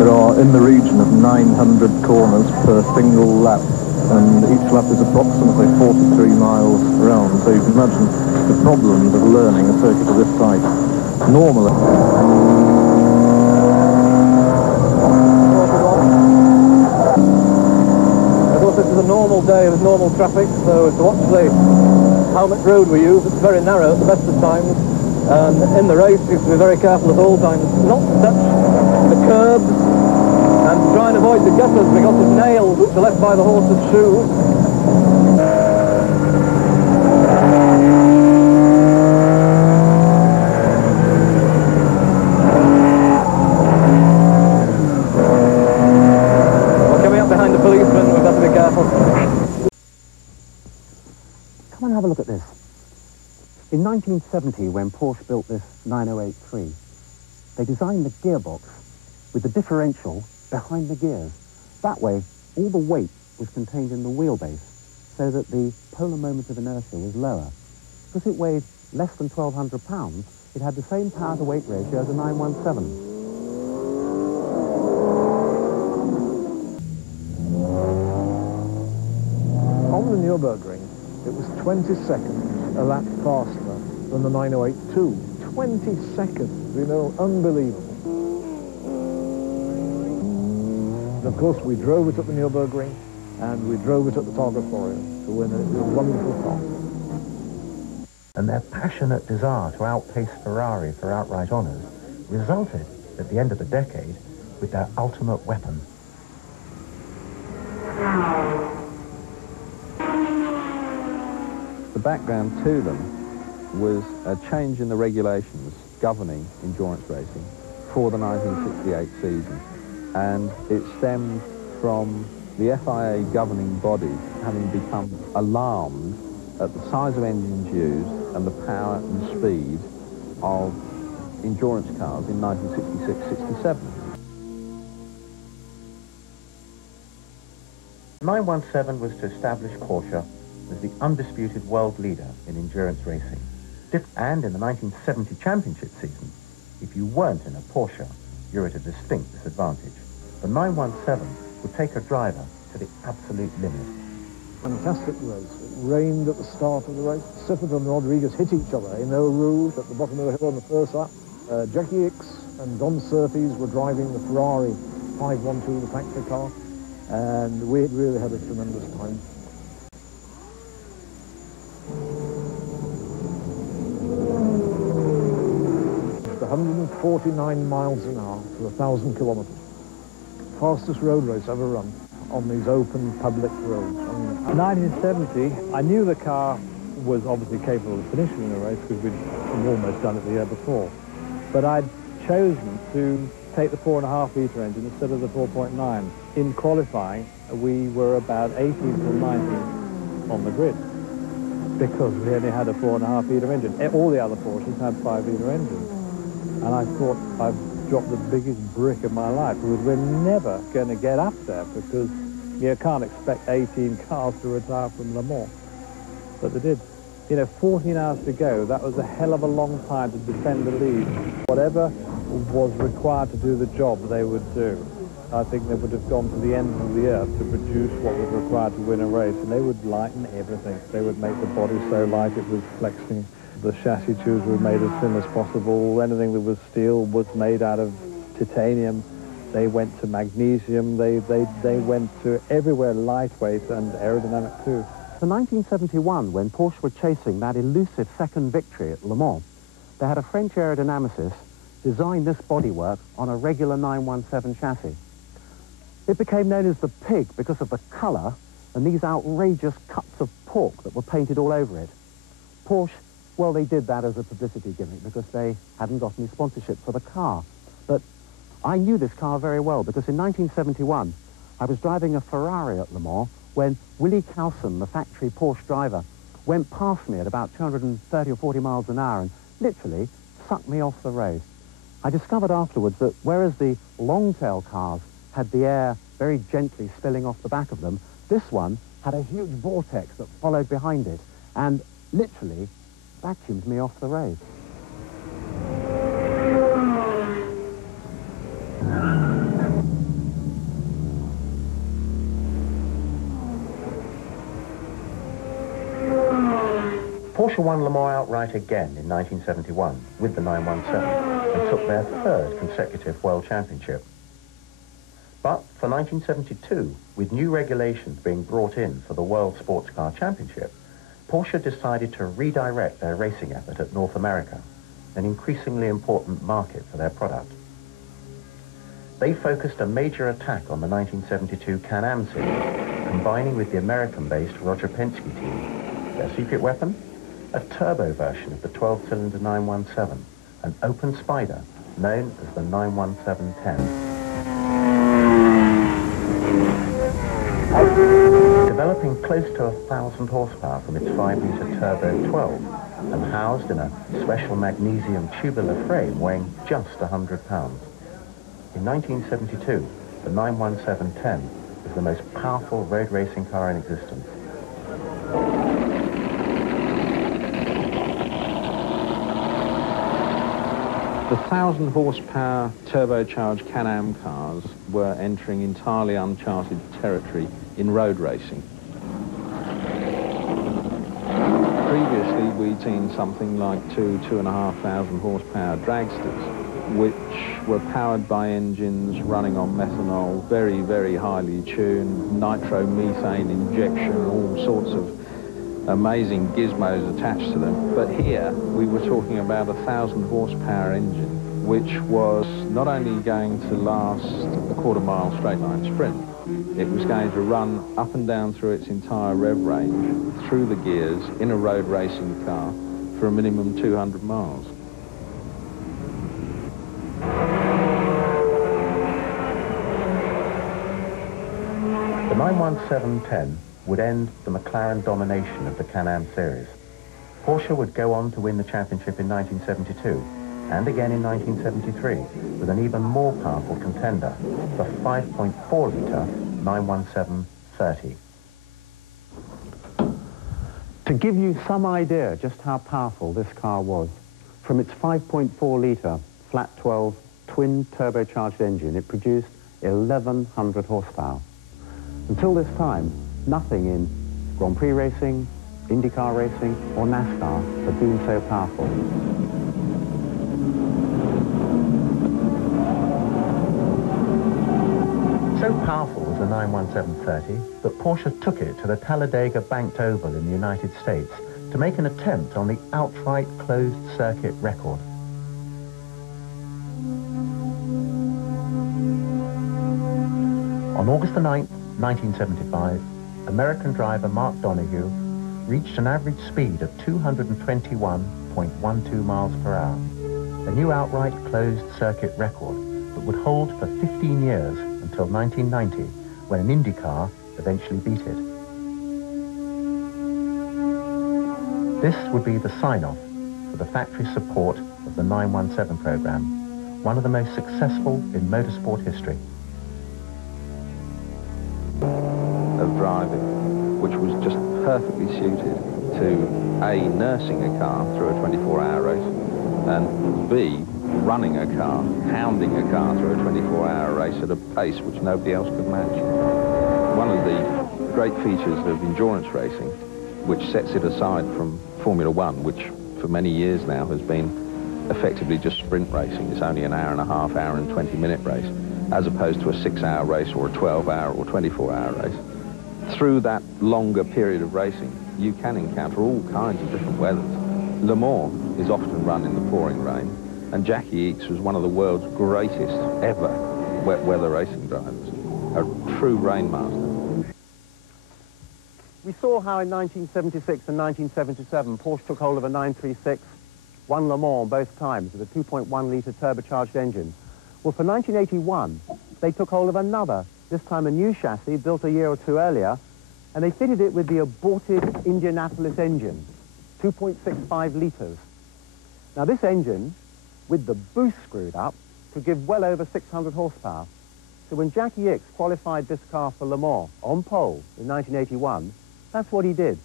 There are in the region of 900 corners per single lap, and each lap is approximately 43 miles round, so you can imagine the problems of learning a circuit of this type. Normally, of course, this is a normal day with normal traffic, so to watch how much road we use, it's very narrow at the best of times, and in the race you have to be very careful at all times not to touch the curbs and try and avoid the gutters because of nails which are left by the horse's shoes. We're coming up behind the policeman, we've got to be careful. Come and have a look at this. In 1970, when Porsche built this 9083, they designed the gearbox with the differential behind the gears. That way, all the weight was contained in the wheelbase, so that the polar moment of inertia was lower. Because it weighed less than 1,200 pounds, it had the same power-to-weight ratio as a 917. On the Nürburgring, it was 20 seconds a lap faster than the 9082. 20 seconds, you know, unbelievable. And of course, we drove it at the Nürburgring, and we drove it at the Targa Florio to win it. It was a wonderful car. And their passionate desire to outpace Ferrari for outright honours resulted, at the end of the decade, with their ultimate weapon. The background to them was a change in the regulations governing endurance racing for the 1968 season, and it stemmed from the FIA governing body having become alarmed at the size of engines used and the power and speed of endurance cars in 1966-67. 917 was to establish Porsche as the undisputed world leader in endurance racing. And in the 1970 championship season, if you weren't in a Porsche, you're at a distinct disadvantage. The 917 would take a driver to the absolute limit. Fantastic race. It rained at the start of the race. Siffert and Rodriguez hit each other in Eau Rouge at the bottom of the hill on the first lap. Jackie Hicks and Don Surtees were driving the Ferrari 512, the factory car, and we really had a tremendous time. 149 miles an hour for 1,000 kilometers. Fastest road race ever run on these open public roads. In 1970, I knew the car was obviously capable of finishing in a race because we'd almost done it the year before. But I'd chosen to take the 4.5 litre engine instead of the 4.9. In qualifying, we were about 18th or 19th on the grid because we only had a 4.5 litre engine. All the other Porsches had 5 litre engines. And I thought, I've dropped the biggest brick of my life, because we're never going to get up there, because you can't expect 18 cars to retire from Le Mans. But they did. You know, 14 hours to go, that was a hell of a long time to defend the lead. Whatever was required to do the job, they would do. I think they would have gone to the ends of the earth to produce what was required to win a race, and they would lighten everything. They would make the body so light it was flexing. The chassis tubes were made as thin as possible. Anything that was steel was made out of titanium. They went to magnesium. They went to everywhere lightweight and aerodynamic too. In 1971, when Porsche were chasing that elusive second victory at Le Mans, they had a French aerodynamicist design this bodywork on a regular 917 chassis. It became known as the Pig because of the colour and these outrageous cuts of pork that were painted all over it. Porsche, well, they did that as a publicity gimmick because they hadn't got any sponsorship for the car. But I knew this car very well because in 1971, I was driving a Ferrari at Le Mans when Willie Cowson, the factory Porsche driver, went past me at about 230 or 40 miles an hour and literally sucked me off the road. I discovered afterwards that whereas the long-tail cars had the air very gently spilling off the back of them, this one had a huge vortex that followed behind it and literally vacuumed me off the road. Porsche won Le Mans outright again in 1971 with the 917 and took their third consecutive World Championship. But for 1972, with new regulations being brought in for the World Sports Car Championship, Porsche decided to redirect their racing effort at North America, an increasingly important market for their product. They focused a major attack on the 1972 Can-Am series, combining with the American-based Roger Penske team. Their secret weapon? A turbo version of the 12-cylinder 917, an open spider known as the 91710. Developing close to 1,000 horsepower from its 5-litre turbo 12 and housed in a special magnesium tubular frame weighing just 100 pounds. In 1972, the 91710 was the most powerful road racing car in existence. The 1,000 horsepower turbocharged Can-Am cars were entering entirely uncharted territory in road racing. Previously, we'd seen something like 2,500 horsepower dragsters, which were powered by engines running on methanol, very, very highly tuned, nitromethane injection, all sorts of amazing gizmos attached to them. But here we were talking about a 1,000 horsepower engine, which was not only going to last a quarter-mile straight line sprint, it was going to run up and down through its entire rev range, through the gears, in a road racing car, for a minimum 200 miles. The 91710 would end the McLaren domination of the Can-Am series. Porsche would go on to win the championship in 1972 and again in 1973 with an even more powerful contender, the 5.4-litre 91730. To give you some idea just how powerful this car was, from its 5.4-litre flat 12 twin turbocharged engine, it produced 1,100 horsepower. Until this time, nothing in Grand Prix racing, IndyCar racing, or NASCAR had been so powerful. So powerful was the 91730 that Porsche took it to the Talladega Banked Oval in the United States to make an attempt on the outright closed circuit record. On August the 9th, 1975, American driver Mark Donoghue reached an average speed of 221.12 miles per hour, a new outright closed circuit record that would hold for 15 years until 1990, when an Indy car eventually beat it. This would be the sign-off for the factory support of the 917 program, one of the most successful in motorsport history. Of driving, which was just perfectly suited to A, nursing a car through a 24-hour race, and B, running a car, hounding a car through a 24-hour race at a pace which nobody else could match. One of the great features of endurance racing, which sets it aside from Formula One, which for many years now has been effectively just sprint racing. It's only an hour and a half, hour and 20-minute race, as opposed to a 6-hour race or a 12-hour or 24-hour race. Through that longer period of racing, you can encounter all kinds of different weathers. Le Mans is often run in the pouring rain, and Jackie Ickx was one of the world's greatest ever wet weather racing drivers, a true rain master. We saw how in 1976 and 1977 Porsche took hold of a 936, won Le Mans both times with a 2.1-litre turbocharged engine. Well, for 1981, they took hold of another, this time a new chassis built a year or two earlier, and they fitted it with the aborted Indianapolis engine, 2.65 litres. Now this engine, with the boost screwed up, could give well over 600 horsepower. So when Jackie Ickx qualified this car for Le Mans on pole in 1981, that's what he did.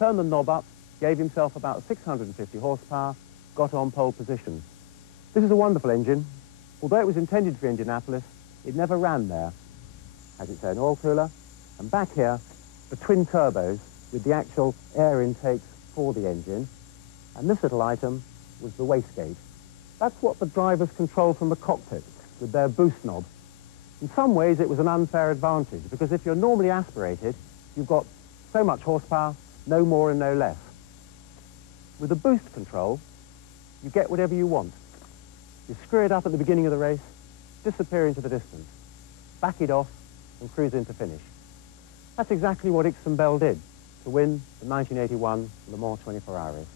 Turned the knob up, gave himself about 650 horsepower, got on pole position. This is a wonderful engine. Although it was intended for Indianapolis, it never ran there. Has its own oil cooler, and back here, the twin turbos with the actual air intakes for the engine, and this little item was the wastegate. That's what the drivers control from the cockpit with their boost knob. In some ways, it was an unfair advantage, because if you're normally aspirated, you've got so much horsepower, no more and no less. With the boost control, you get whatever you want. You screw it up at the beginning of the race, disappear into the distance, back it off, and cruise into finish. That's exactly what Ixon Bell did to win the 1981 Le Mans 24-hour race.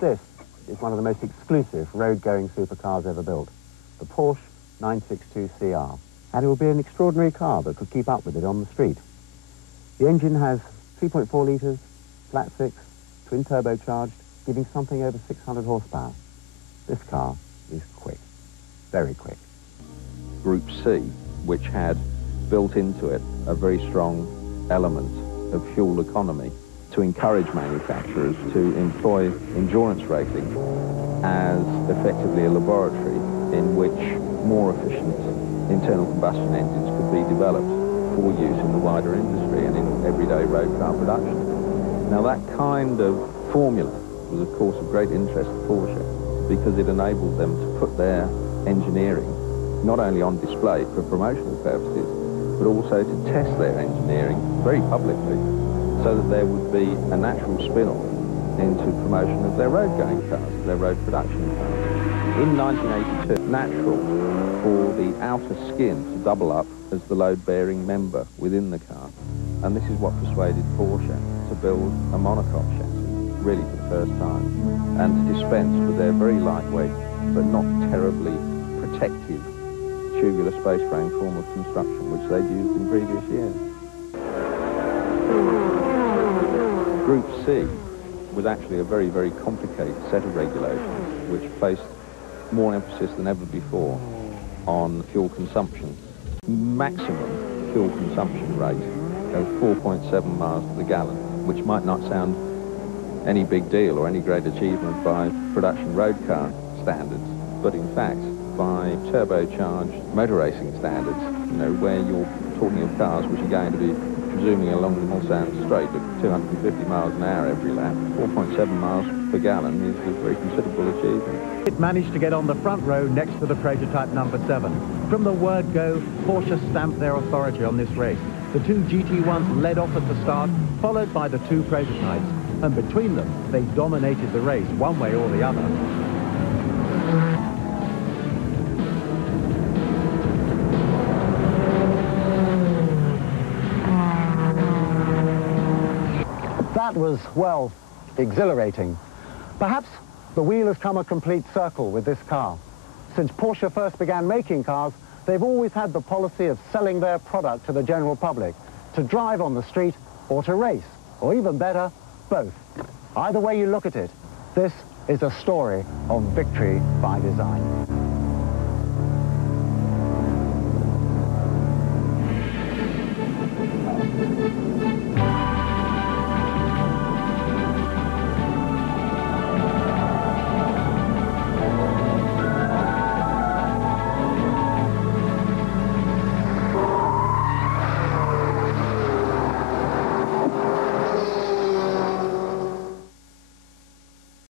This is one of the most exclusive road-going supercars ever built, the Porsche 962 CR. And it will be an extraordinary car that could keep up with it on the street. The engine has 3.4 litres, flat six, twin turbocharged, giving something over 600 horsepower. This car is quick, very quick. Group C, which had built into it a very strong element of fuel economy, to encourage manufacturers to employ endurance racing as effectively a laboratory in which more efficient internal combustion engines could be developed for use in the wider industry and in everyday road car production. Now that kind of formula was of course of great interest to Porsche, because it enabled them to put their engineering not only on display for promotional purposes, but also to test their engineering very publicly, so that there would be a natural spin-off into promotion of their road-going cars, their road production cars. In 1982, natural for the outer skin to double up as the load-bearing member within the car. And this is what persuaded Porsche to build a monocoque chassis, really for the first time, and to dispense with their very lightweight, but not terribly protective, tubular space frame form of construction, which they'd used in previous years. Group C was actually a very, very complicated set of regulations which placed more emphasis than ever before on fuel consumption. Maximum fuel consumption rate of 4.7 miles to the gallon, which might not sound any big deal or any great achievement by production road car standards, but in fact by turbocharged motor racing standards, where you're talking of cars which are going to be presuming along the Mulsanne straight at 250 miles an hour every lap. 4.7 miles per gallon is a very considerable achievement. It managed to get on the front row next to the prototype number 7. From the word go, Porsche stamped their authority on this race. The two GT1s led off at the start, followed by the two prototypes, and between them, they dominated the race one way or the other. That was, well, exhilarating. Perhaps the wheel has come a complete circle with this car. Since Porsche first began making cars, they've always had the policy of selling their product to the general public, to drive on the street or to race, or even better, both. Either way you look at it, this is a story of victory by design.